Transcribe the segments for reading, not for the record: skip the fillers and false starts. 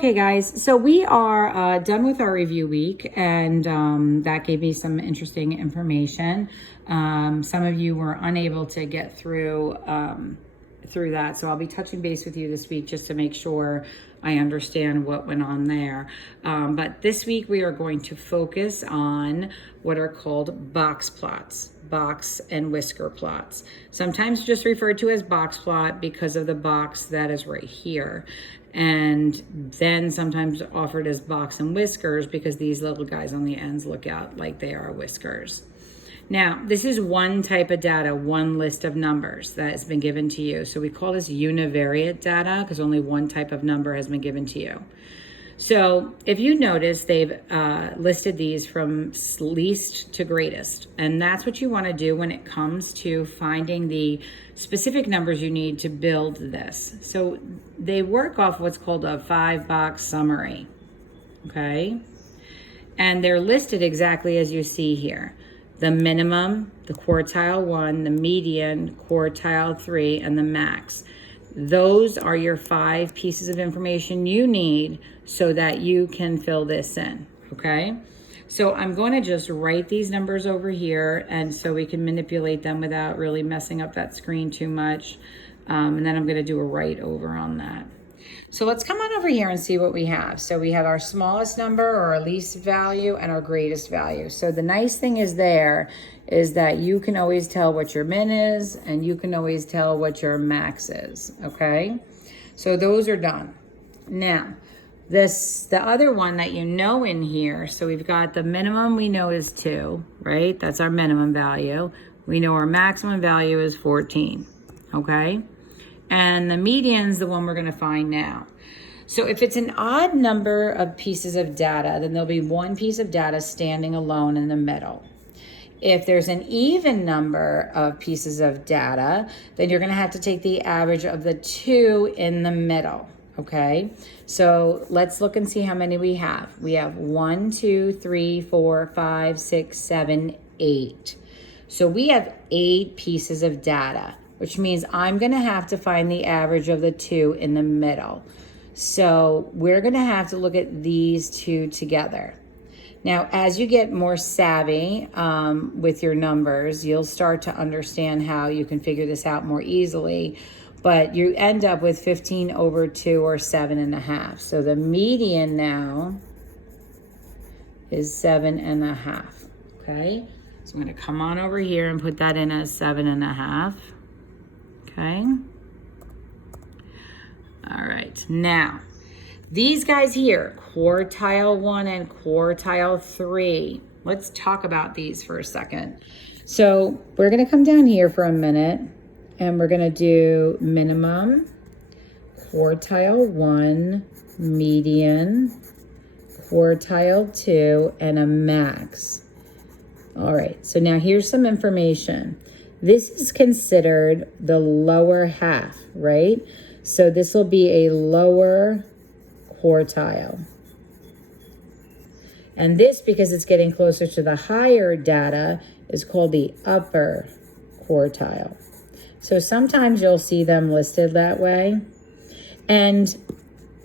Okay, guys, so we are done with our review week, and that gave me some interesting information. Some of you were unable to get through that, so I'll be touching base with you this week just to make sure I understand what went on there. But this week we are going to focus on what are called box plots, box and whisker plots. Sometimes just referred to as box plot because of the box that is right here. And then sometimes offered as box and whiskers because these little guys on the ends look out like they are whiskers. Now, this is one type of data, one list of numbers that has been given to you. So we call this univariate data because only one type of number has been given to you. So if you notice, they've listed these from least to greatest. And that's what you want to do when it comes to finding the specific numbers you need to build this. So they work off what's called a 5-box summary, okay? And they're listed exactly as you see here. The minimum, the quartile 1, the median, quartile 3, and the max. Those are your 5 pieces of information you need so that you can fill this in, okay? So I'm going to just write these numbers over here and so we can manipulate them without really messing up that screen too much. And then I'm going to do a write over on that. So let's come on over here and see what we have. So we have our smallest number or our least value and our greatest value. So the nice thing is that you can always tell what your min is and you can always tell what your max is, okay? So those are done. Now, the other one that you know in here, so we've got the minimum we know is 2, right? That's our minimum value. We know our maximum value is 14, okay? And the median's the one we're gonna find now. So if it's an odd number of pieces of data, then there'll be one piece of data standing alone in the middle. If there's an even number of pieces of data, then you're gonna have to take the average of the 2 in the middle, okay? So let's look and see how many we have. We have 1, 2, 3, 4, 5, 6, 7, 8. So we have 8 pieces of data, which means I'm gonna have to find the average of the 2 in the middle. So we're gonna have to look at these 2 together. Now, as you get more savvy with your numbers, you'll start to understand how you can figure this out more easily, but you end up with 15 over 2 or 7.5. So the median now is 7.5, okay? So I'm gonna come on over here and put that in as 7.5, okay? All right, now, these guys here, quartile 1 and quartile 3. Let's talk about these for a second. So we're gonna come down here for a minute and we're gonna do minimum, quartile 1, median, quartile 2, and a max. All right, so now here's some information. This is considered the lower half, right? So this will be a lower quartile. And this, because it's getting closer to the higher data, is called the upper quartile. So sometimes you'll see them listed that way. And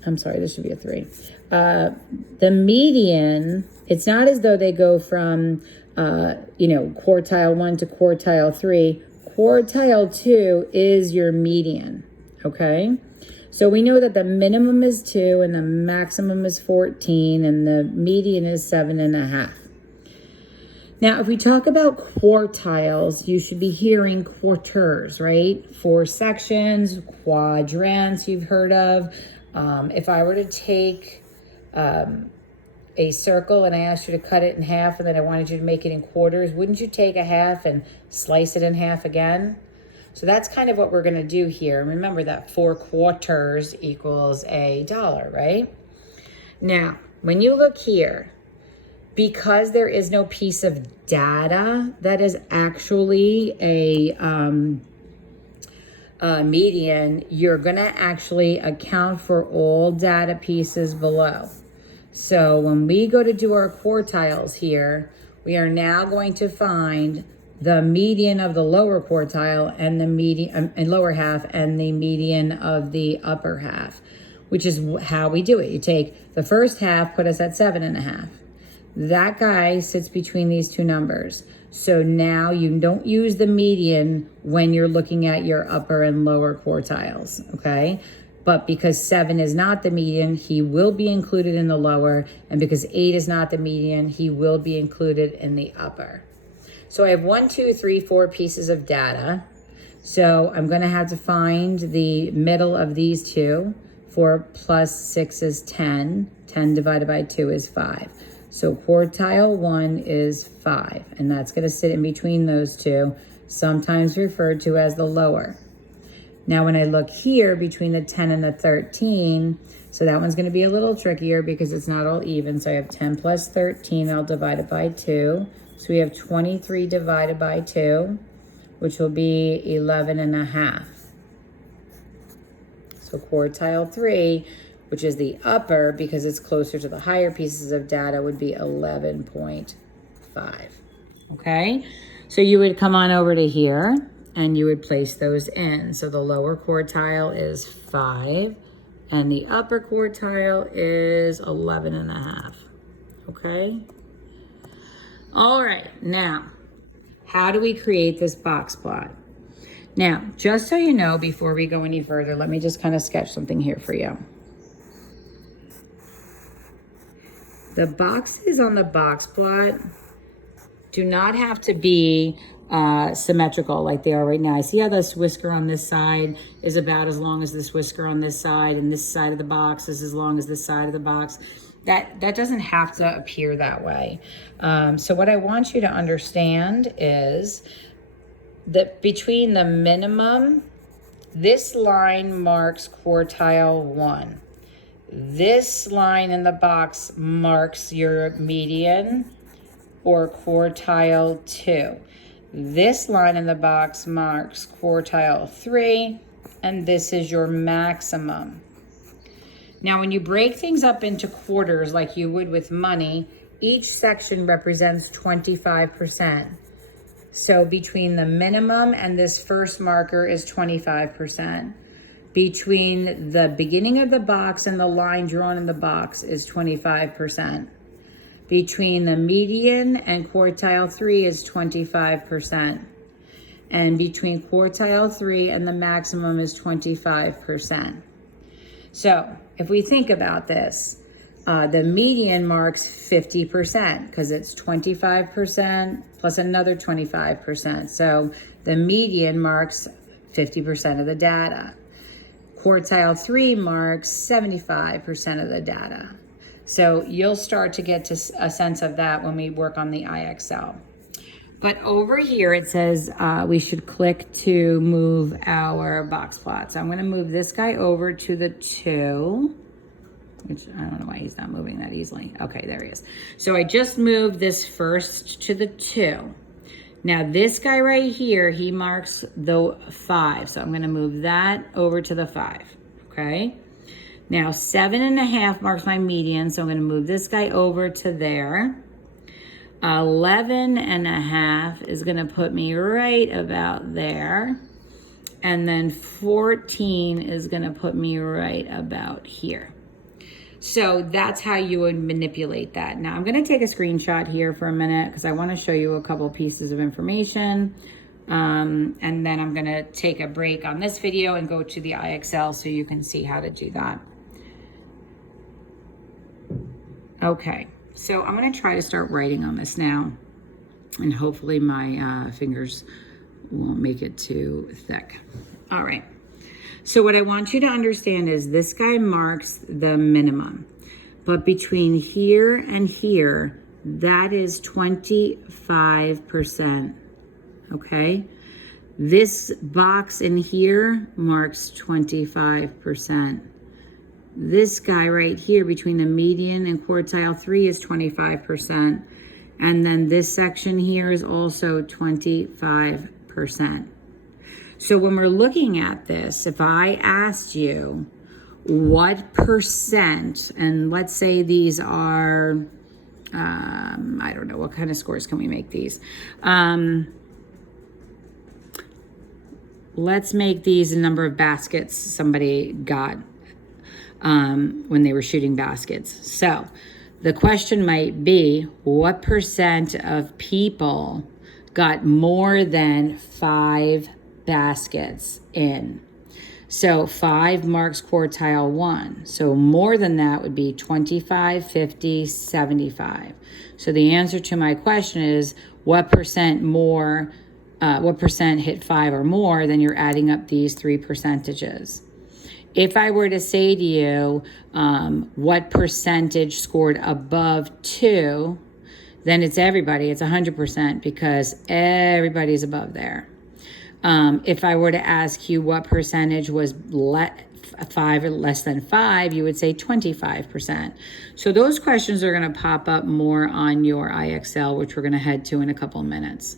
I'm sorry, this should be a 3. The median, it's not as though they go from, quartile 1 to quartile 3. Quartile 2 is your median, okay? So we know that the minimum is 2 and the maximum is 14 and the median is 7.5. Now, if we talk about quartiles, you should be hearing quarters, right? 4 sections, quadrants you've heard of. If I were to take a circle and I asked you to cut it in half and then I wanted you to make it in quarters, wouldn't you take a half and slice it in half again? So that's kind of what we're gonna do here. Remember that 4 quarters equals $1, right? Now, when you look here, because there is no piece of data that is actually a median, you're gonna actually account for all data pieces below. So when we go to do our quartiles here, we are now going to find the median of the lower quartile and the median and lower half and the median of the upper half. which is how we do it. You take the first half, put us at 7.5. That guy sits between these two numbers. So now you don't use the median when you're looking at your upper and lower quartiles, okay? But because 7 is not the median, he will be included in the lower. And because 8 is not the median, he will be included in the upper. So I have 1, 2, 3, 4 pieces of data. So I'm gonna have to find the middle of these two. 4 plus 6 is 10. 10 divided by 2 is 5. So quartile 1 is 5, and that's going to sit in between those two, sometimes referred to as the lower. Now when I look here between the 10 and the 13, so that one's going to be a little trickier because it's not all even. So I have 10 plus 13, I'll divide it by 2. So we have 23 divided by 2, which will be 11.5. So quartile 3, which is the upper because it's closer to the higher pieces of data, would be 11.5. Okay, so you would come on over to here and you would place those in. So the lower quartile is 5 and the upper quartile is 11.5. Okay. All right, now, how do we create this box plot? Now, just so you know, before we go any further, let me just kind of sketch something here for you. The boxes on the box plot do not have to be symmetrical like they are right now. I see how this whisker on this side is about as long as this whisker on this side, and this side of the box is as long as this side of the box. That doesn't have to appear that way. So what I want you to understand is that between the minimum, this line marks quartile 1. This line in the box marks your median or quartile 2. This line in the box marks quartile 3, and this is your maximum. Now, when you break things up into quarters like you would with money, each section represents 25%. So between the minimum and this first marker is 25%. Between the beginning of the box and the line drawn in the box is 25%. Between the median and quartile 3 is 25%. And between quartile 3 and the maximum is 25%. So if we think about this, the median marks 50% because it's 25% plus another 25%. So the median marks 50% of the data. Quartile 3 marks 75% of the data. So you'll start to get to a sense of that when we work on the IXL. But over here it says we should click to move our box plot. So I'm going to move this guy over to the 2, which I don't know why he's not moving that easily. Okay, there he is. So I just moved this first to the 2. Now this guy right here, he marks the 5. So I'm gonna move that over to the 5, okay? Now 7.5 marks my median, so I'm gonna move this guy over to there. 11.5 is gonna put me right about there. And then 14 is gonna put me right about here. So that's how you would manipulate that. Now I'm going to take a screenshot here for a minute because I want to show you a couple pieces of information. And then I'm going to take a break on this video and go to the IXL so you can see how to do that. Okay, so I'm going to try to start writing on this now. And hopefully my fingers won't make it too thick. All right. So what I want you to understand is this guy marks the minimum, but between here and here, that is 25%, okay? This box in here marks 25%. This guy right here between the median and quartile 3 is 25%. And then this section here is also 25%. So when we're looking at this, if I asked you what percent, and let's say these are, I don't know, what kind of scores can we make these? Let's make these a number of baskets somebody got. when they were shooting baskets. So the question might be, what percent of people got more than 5 baskets in? So 5 marks quartile 1. So more than that would be 25, 50, 75. So the answer to my question is, what percent more, what percent hit 5 or more? Then you're adding up these 3 percentages. If I were to say to you, what percentage scored above 2, then it's everybody. It's 100% because everybody's above there. If I were to ask you what percentage was 5 or less than 5, you would say 25%. So those questions are going to pop up more on your IXL, which we're going to head to in a couple of minutes.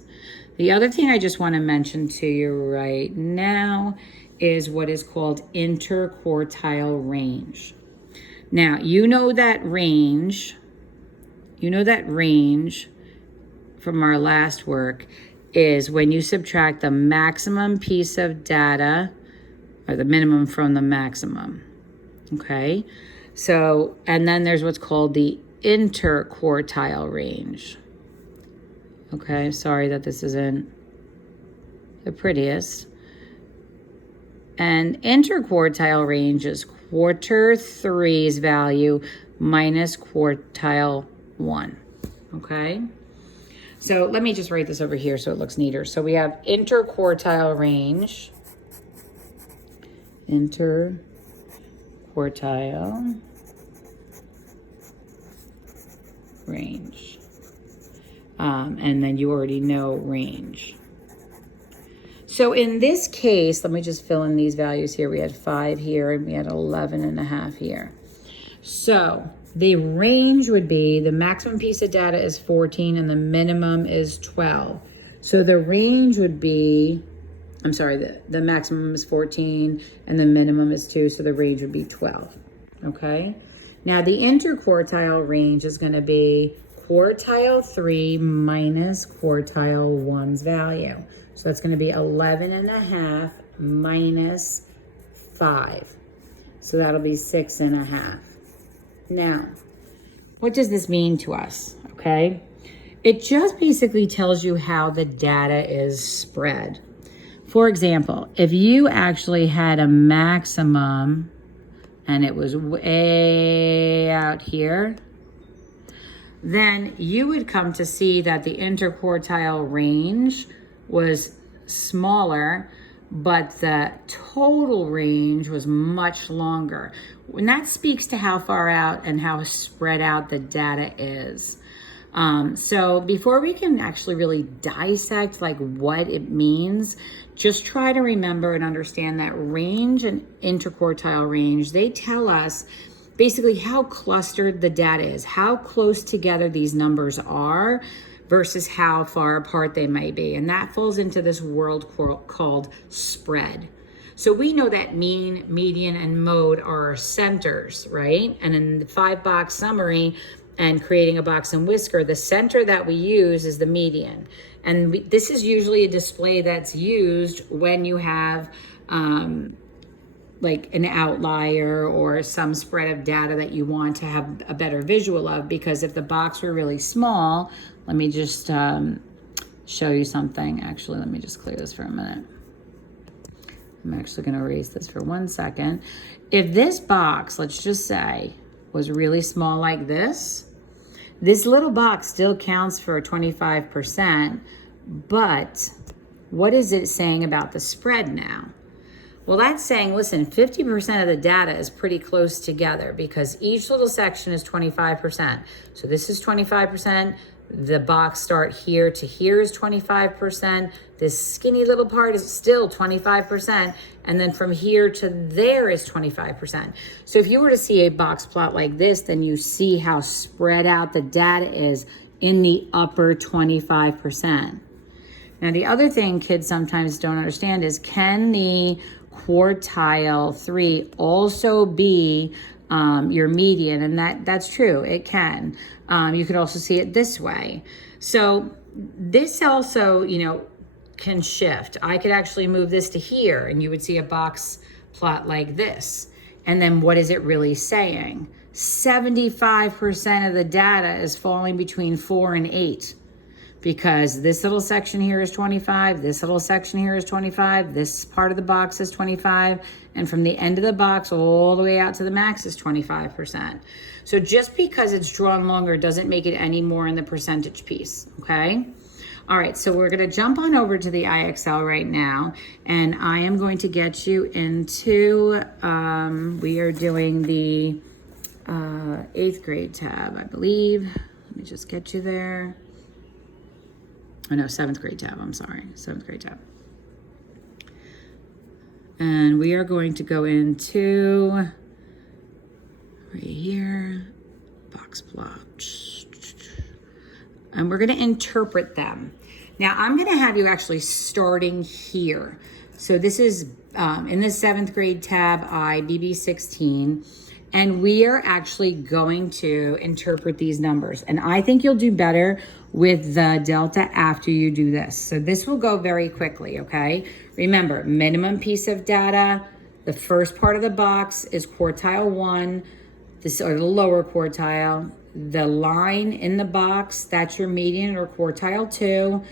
The other thing I just want to mention to you right now is what is called interquartile range. Now, you know that range from our last work is when you subtract the maximum piece of data or the minimum from the maximum, okay? So, and then there's what's called the interquartile range. Okay, sorry that this isn't the prettiest. And interquartile range is quarter 3's value minus quartile 1, okay? So let me just write this over here so it looks neater. So we have interquartile range, and then you already know range. So in this case, let me just fill in these values here. We had 5 here and we had 11.5 here. So the range would be, the maximum piece of data is 14 and the minimum is 12. So the range would be, I'm sorry, the maximum is 14 and the minimum is 2, so the range would be 12, okay? Now the interquartile range is gonna be quartile 3 minus quartile 1's value. So that's gonna be 11.5 minus 5. So that'll be 6.5. Now, what does this mean to us, okay? It just basically tells you how the data is spread. For example, if you actually had a maximum and it was way out here, then you would come to see that the interquartile range was smaller, but the total range was much longer. And that speaks to how far out and how spread out the data is. So before we can actually really dissect like what it means, just try to remember and understand that range and interquartile range, they tell us basically how clustered the data is, how close together these numbers are versus how far apart they may be. And that falls into this world called spread. So we know that mean, median, and mode are our centers, right? And in the 5-box summary and creating a box and whisker, the center that we use is the median. And this is usually a display that's used when you have like an outlier or some spread of data that you want to have a better visual of, because if the box were really small, let me just show you something. Actually, let me just clear this for a minute. I'm actually going to erase this for 1 second. If this box, let's just say, was really small like this little box still counts for 25%, but what is it saying about the spread now? Well, that's saying, listen, 50% of the data is pretty close together because each little section is 25%. So this is 25%. The box start here to here is 25%. This skinny little part is still 25%. And then from here to there is 25%. So if you were to see a box plot like this, then you see how spread out the data is in the upper 25%. Now, the other thing kids sometimes don't understand is, can the quartile 3 also be your median? And that's true, it can. You could also see it this way. So this also, can shift. I could actually move this to here and you would see a box plot like this. And then what is it really saying? 75% of the data is falling between 4 and 8, because this little section here is 25, this little section here is 25, this part of the box is 25, and from the end of the box all the way out to the max is 25%. So just because it's drawn longer doesn't make it any more in the percentage piece, okay? All right, so we're gonna jump on over to the IXL right now, and I am going to get you into, we are doing the 8th grade tab, I believe. Let me just get you there. Oh no, 7th grade tab, I'm sorry, 7th grade tab. And we are going to go into, right here, box plot. And we're gonna interpret them. Now I'm gonna have you actually starting here. So this is in the 7th grade tab, BB16, and we are actually going to interpret these numbers. And I think you'll do better with the delta after you do this. So this will go very quickly, okay? Remember, minimum piece of data, the first part of the box is quartile 1, this or the lower quartile. The line in the box, that's your median or quartile 2.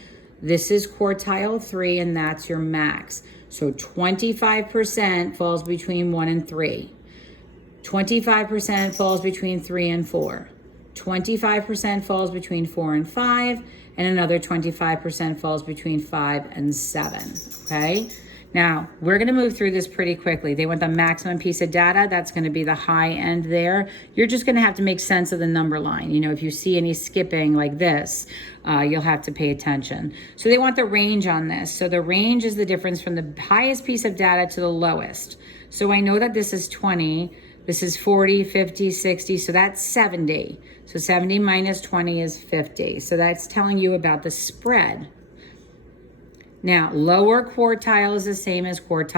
This is quartile 3, and that's your max. So 25% falls between 1 and 3. 25% falls between 3 and 4. 25% falls between 4 and 5, and another 25% falls between 5 and 7, okay? Now, we're gonna move through this pretty quickly. They want the maximum piece of data. That's gonna be the high end there. You're just gonna have to make sense of the number line. You know, if you see any skipping like this, you'll have to pay attention. So they want the range on this. So the range is the difference from the highest piece of data to the lowest. So I know that this is 20, this is 40, 50, 60, so that's 70. So 70 minus 20 is 50. So that's telling you about the spread. Now, lower quartile is the same as quartile